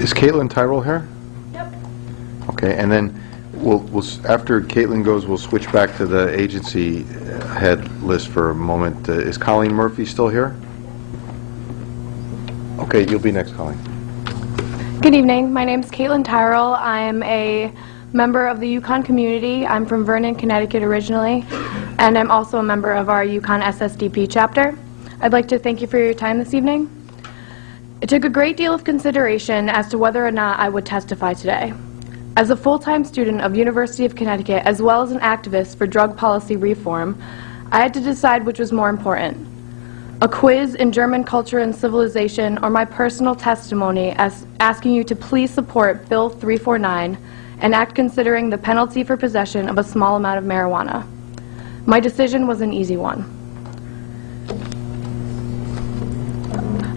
Is Caitlin Tyrell here? Yep. Okay, and then after Caitlin goes, we'll switch back to the agency head list for a moment. Is Colleen Murphy still here? Okay, you'll be next, Colleen. Good evening. My name is Caitlin Tyrell. I am a member of the Yukon community. I'm from Vernon, Connecticut originally, and I'm also a member of our Yukon SSDP chapter. I'd like to thank you for your time this evening. It took a great deal of consideration as to whether or not I would testify today. As a full-time student of University of Connecticut, as well as an activist for drug policy reform, I had to decide which was more important: a quiz in German culture and civilization, or my personal testimony as asking you to please support Bill 349, an act considering the penalty for possession of a small amount of marijuana. My decision was an easy one.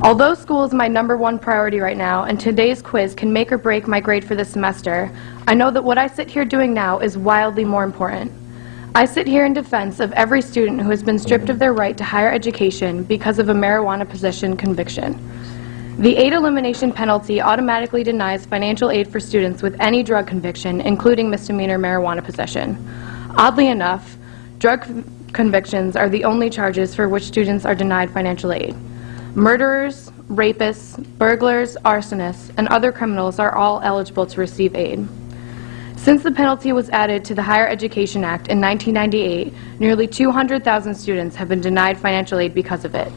Although school is my #1 priority right now, and today's quiz can make or break my grade for this semester, I know that what I sit here doing now is wildly more important. I sit here in defense of every student who has been stripped of their right to higher education because of a marijuana possession conviction. The aid elimination penalty automatically denies financial aid for students with any drug conviction, including misdemeanor marijuana possession. Oddly enough, drug convictions are the only charges for which students are denied financial aid. Murderers, rapists, burglars, arsonists, and other criminals are all eligible to receive aid. Since the penalty was added to the Higher Education Act in 1998, nearly 200,000 students have been denied financial aid because of it.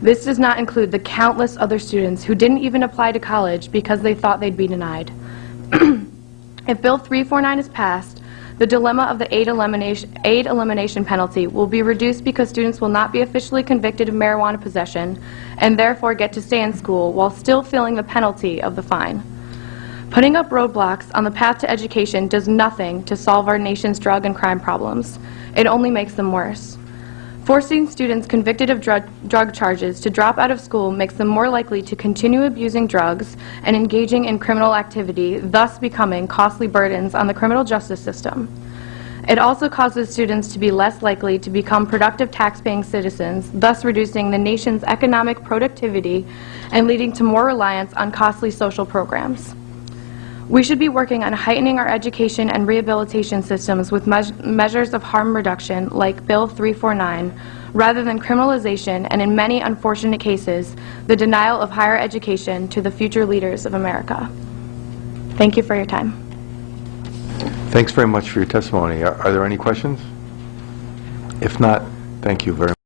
This does not include the countless other students who didn't even apply to college because they thought they'd be denied. If Bill 349 is passed, the dilemma of the aid elimination penalty will be reduced because students will not be officially convicted of marijuana possession and therefore get to stay in school while still feeling the penalty of the fine. Putting up roadblocks on the path to education does nothing to solve our nation's drug and crime problems. It only makes them worse. Forcing students convicted of drug charges to drop out of school makes them more likely to continue abusing drugs and engaging in criminal activity, thus becoming costly burdens on the criminal justice system. It also causes students to be less likely to become productive tax-paying citizens, thus reducing the nation's economic productivity and leading to more reliance on costly social programs. We should be working on heightening our education and rehabilitation systems with measures of harm reduction like Bill 349, rather than criminalization and, in many unfortunate cases, the denial of higher education to the future leaders of America. Thank you for your time. Thanks very much for your testimony. Are there any questions? If not, thank you very much.